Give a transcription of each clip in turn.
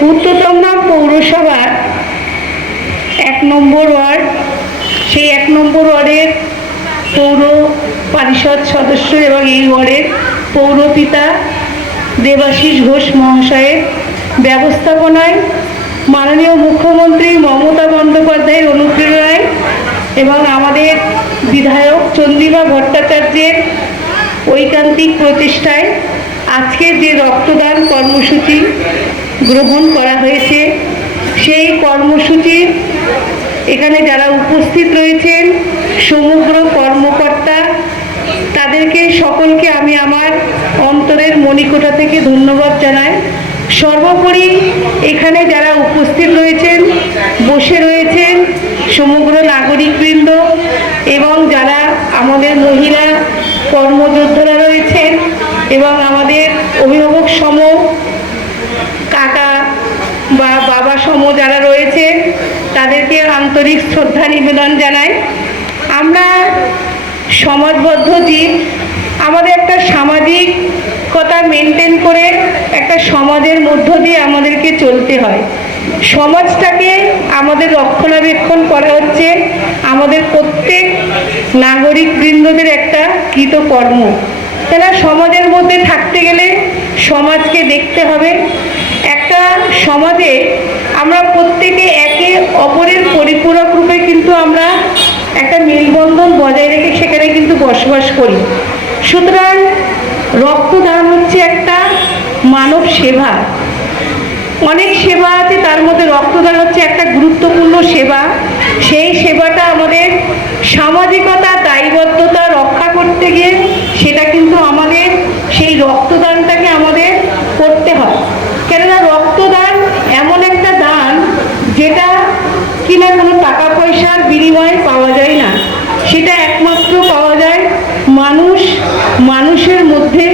উত্তরতমনাম পৌরসভার এক নম্বর ওয়ার্ড, সেই এক নম্বর ওয়ার্ডের পৌর পরিষদ সদস্য এবং এই ওয়ার্ডের পৌরপিতা দেবাশিস ঘোষ মহাশয়ের ব্যবস্থাপনায় মাননীয় মুখ্যমন্ত্রী মমতা বন্দ্যোপাধ্যায়ের অনুপ্রেরণায় এবং আমাদের বিধায়ক চন্দ্রিমা ভট্টাচার্যের ঐকান্তিক প্রচেষ্টায় আজকের যে রক্তদান কর্মসূচি গ্রহণ করা হয়েছে, সেই কর্মসূচির এখানে যারা উপস্থিত রয়েছেন, সমগ্র কর্মকর্তা, তাদেরকে সকলকে আমি আমার অন্তরের মণিকোটা থেকে ধন্যবাদ জানাই। সর্বোপরি এখানে যারা উপস্থিত রয়েছেন, বসে রয়েছেন সমগ্র নাগরিকবৃন্দ এবং যারা আমাদের মহিলা কর্মযোদ্ধারা রয়েছেন এবং আমাদের অভিভাবক সম, কাকা বা বাবা সম যারা রয়েছে, তাদেরকে আন্তরিক শ্রদ্ধা নিবেদন জানাই। আমরা সমাজবদ্ধ জীব, আমাদের একটা সামাজিকতা মেনটেন করে একটা সমাজের মধ্য দিয়ে আমাদেরকে চলতে হয়। সমাজটাকে আমাদের রক্ষণাবেক্ষণ করা হচ্ছে, আমাদের প্রত্যেক নাগরিক বৃন্দদের একটা কৃতকর্ম। তারা সমাজের মধ্যে থাকতে গেলে সমাজকে দেখতে হবে। একটা সমাজে আমরা প্রত্যেকে একে অপরের পরিপূরক রূপে কিন্তু আমরা একটা মেলবন্ধন বজায় রেখে সেখানে কিন্তু বসবাস করি। সুতরাং রক্তদান হচ্ছে একটা মানব সেবা। অনেক সেবা আছে, তার মধ্যে রক্তদান হচ্ছে একটা গুরুত্বপূর্ণ সেবা। সেই সেবাটা আমাদের সামাজিকতা, দায়বদ্ধতা রক্ষা করতে গিয়ে সেটা কিন্তু আমাদের সেই রক্তদানটাকে আমাদের করতে হয়। কেননা রক্তদান এমন একটা দান যেটা কিনা কোনো টাকা পয়সার বিনিময়ে পাওয়া যায় না। সেটা একমাত্র পাওয়া যায় মানুষ, মানুষের মধ্যে।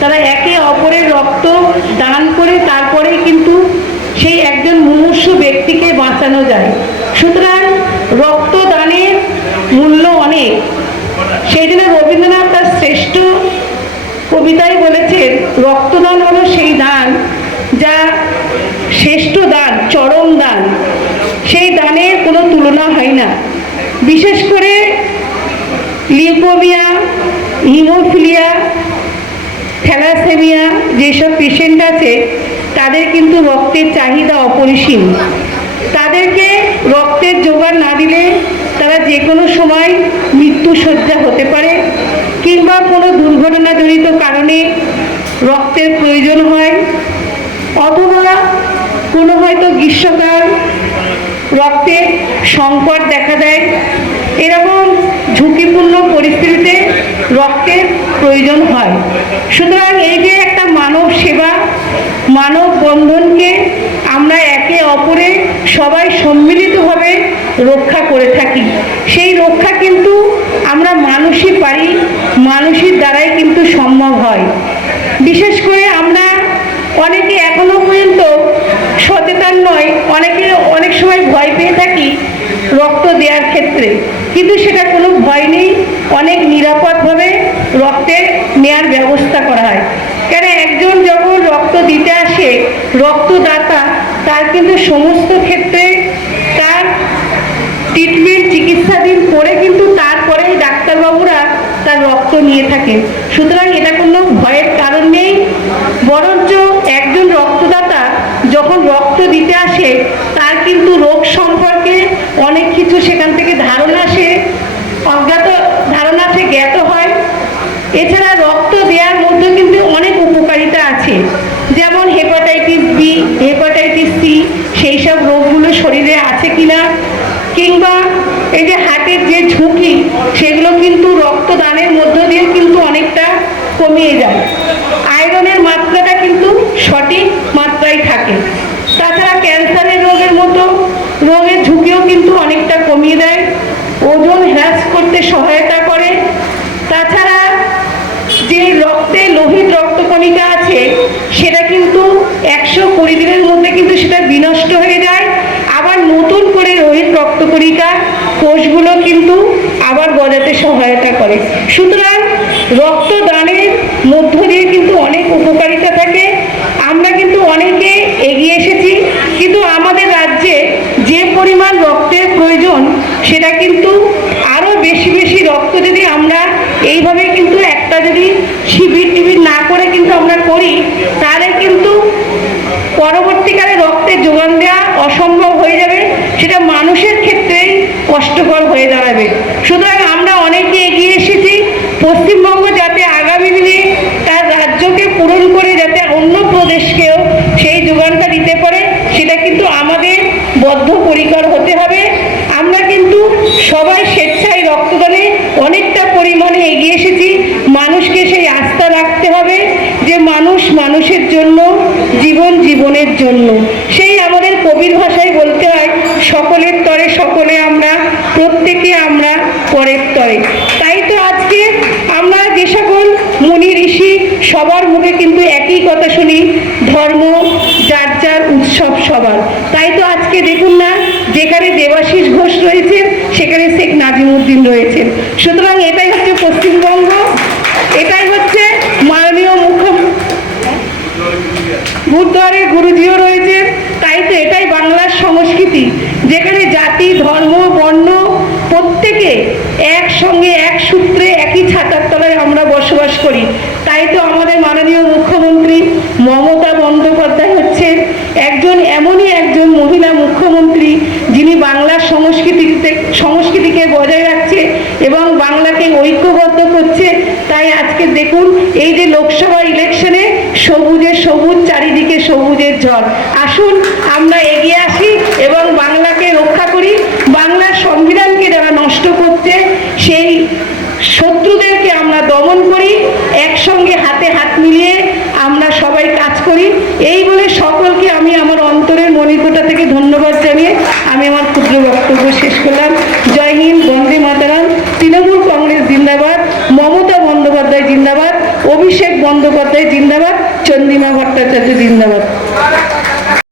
তারা একে অপরের রক্ত দান করে তারপরেই কিন্তু সেই একজন মুমূর্ষু ব্যক্তিকে বাঁচানো যায়। সুতরাং রক্তদানের মূল্য অনেক সেই জন্য রবীন্দ্রনাথ তার শ্রেষ্ঠ কবিতায় বলেছেন, রক্তদান হলো সেই দান যা শ্রেষ্ঠ দান, চরম দান। সেই দানের কোনো তুলনা হয় না। বিশেষ করে লিউকোমিয়া, হিমোফিলিয়া, থ্যালাসেমিয়া যেসব পেশেন্ট আছে, তাদের কিন্তু রক্তের চাহিদা অপরিসীম। তাদেরকে রক্তের জোগান না দিলে যে কোনো সময় মৃত্যুসজ্জা হতে পারে কিংবা কোনো দুর্ঘটনাজনিত কারণে রক্তের প্রয়োজন হয়, অথবা কোনো হয়তো গ্রীষ্মকাল রক্তের সংকট দেখা দেয়, এরকম ঝুঁকিপূর্ণ পরিস্থিতিতে রক্তের প্রয়োজন হয়। সুতরাং এই যে একটা মানব সেবা, মানব বন্ধনকে আমরা অপরে সবাই সম্মিলিতভাবে রক্ষা করে থাকি। সেই রক্ষা কিন্তু আমরা মানুষই পারি, মানুষের দ্বারাই কিন্তু সম্ভব হয়। বিশেষ করে আমরা অনেকে এখনও পর্যন্ত সচেতন নয়, অনেকে অনেক সময় ভয় পেয়ে থাকি রক্ত দেওয়ার ক্ষেত্রে। কিন্তু সেটা কোনো ভয় নেই, অনেক নিরাপদভাবে রক্তের নেয়ার ব্যবস্থা করা হয়। কেন একজন যখন রক্ত দিতে আসে, রক্তদাতা তার কিন্তু সমস্ত ক্ষেত্রে তার ট্রিটমেন্ট চিকিৎসাধীন করে কিন্তু তারপরেই ডাক্তারবাবুরা তার রক্ত নিয়ে থাকেন। সুতরাং এটা কোনো ভয়ের কারণ নেই, বরঞ্চ একজন রক্তদাতা যখন রক্ত দিতে আসে তার কিন্তু রোগ সম্পর্কে অনেক কিছু সেখান থেকে ধারণা সে অজ্ঞাত ধারণা সে জ্ঞাত হয় এছাড়া রক্ত দেওয়ার মধ্যে কিন্তু অনেক উপকারিতা আছে যেমন হেপাটাইটিস বি হেপাটাইটিস সি সেই সব রোগগুলো শরীরে আছে কিনা কিংবা এই যে হার্টের যে ঝুঁকি, সেগুলো কিন্তু রক্তদানের মধ্য দিয়ে কিন্তু অনেকটা কমিয়ে যায়। আয়রনের মাত্রাটা কিন্তু সঠিক মাত্রায় থাকে। তাছাড়া ক্যান্সারের রোগের মতো, রোগের ঝুঁকিও কিন্তু অনেকটা কমিয়ে দেয়। ওজন হ্রাস করতে সহায়তা করে। তাছাড়া যে রক্তে লোহিত রক্তকণিকা আছে, সেটা কিন্তু একশো কুড়ি দিনের মধ্যে কিন্তু সেটা বিনষ্ট হয়ে যায়। ঘড়িকার কোষগুলো কিন্তু আবার গজাতে সহায়তা করে। সুতরাং রক্তদানের মধ্য দিয়ে কিন্তু অনেক উপকারিতা থাকে। আমরা কিন্তু অনেকে এগিয়ে এসেছি, কিন্তু আমাদের রাজ্যে যে পরিমাণ রক্তের প্রয়োজন, সেটা কিন্তু দাঁড়াবে সুতরাং আমরা অনেকে এগিয়ে এসেছি, পশ্চিমবঙ্গ যাতে আগামী দিনে তার রাজ্যকে পূরণ করে যাতে অন্য প্রদেশকেও সেই যোগানটা দিতে পারে, সেটা কিন্তু আমাদের বদ্ধপরিকর হতে হবে। আমরা কিন্তু সবাই স্বেচ্ছায় রক্তদানে অনেকটা পরিমাণে এগিয়ে এসেছি। মানুষকে সেই আস্থা রাখতে হবে যে মানুষ মানুষের জন্য, জীবন জীবনের জন্য। সেই আমাদের কবির ভাষায় বলতে হয়, সকলের তরে সকলে প্রত্যেকে আমরা পরের তরে তাই তো আজকে আমরা যে সকল মুনি ঋষি সবার মুখে কিন্তু একই কথা শুনি, ধর্ম, যার যার উৎসব সবার। তাই তো আজকে দেখুন না, যেখানে দেবাশিস ঘোষ রয়েছেন সেখানে শেখ নাজিমুদ্দিন রয়েছেন। সুতরাং এটাই হচ্ছে পশ্চিমবঙ্গ, এটাই হচ্ছে মাননীয় মুখ্যমন্ত্রী গুরুদ্বারে গুরুজিও রয়েছে তাই তো এটাই বাংলার সংস্কৃতি, যেখানে জাতি, ধর্ম, বর্ণ প্রত্যেকে একসঙ্গে, এক সূত্রে, একই ছাতার তলায় আমরা বসবাস করি। তাই তো আমাদের মাননীয় মুখ্যমন্ত্রী মমতা বন্দ্যোপাধ্যায় হচ্ছেন একজন, এমনই একজন মহিলা মুখ্যমন্ত্রী, যিনি বাংলার সংস্কৃতিতে, সংস্কৃতিকে বজায় রাখছে এবং বাংলাকে ঐক্যবদ্ধ করছে। তাই আজকে দেখুন, এই যে লোকসভা ইলেকশনে সবুজে সবুজ, চারিদিকে সবুজের ঝড়। আসুন, আমরা এগিয়ে আসি এবং বাংলাকে রক্ষা করি। বাংলার সংবিধানকে যারা নষ্ট করছে, সেই শত্রুদেরকে আমরা দমন করি, একসঙ্গে হাতে হাত মিলিয়ে আমরা সবাই কাজ করি। এই বলে সকলকে আমি আমার অন্তরের মণিকোটা থেকে ধন্যবাদ বন্দ্যোপাধ্যায় জিন্দাবাদ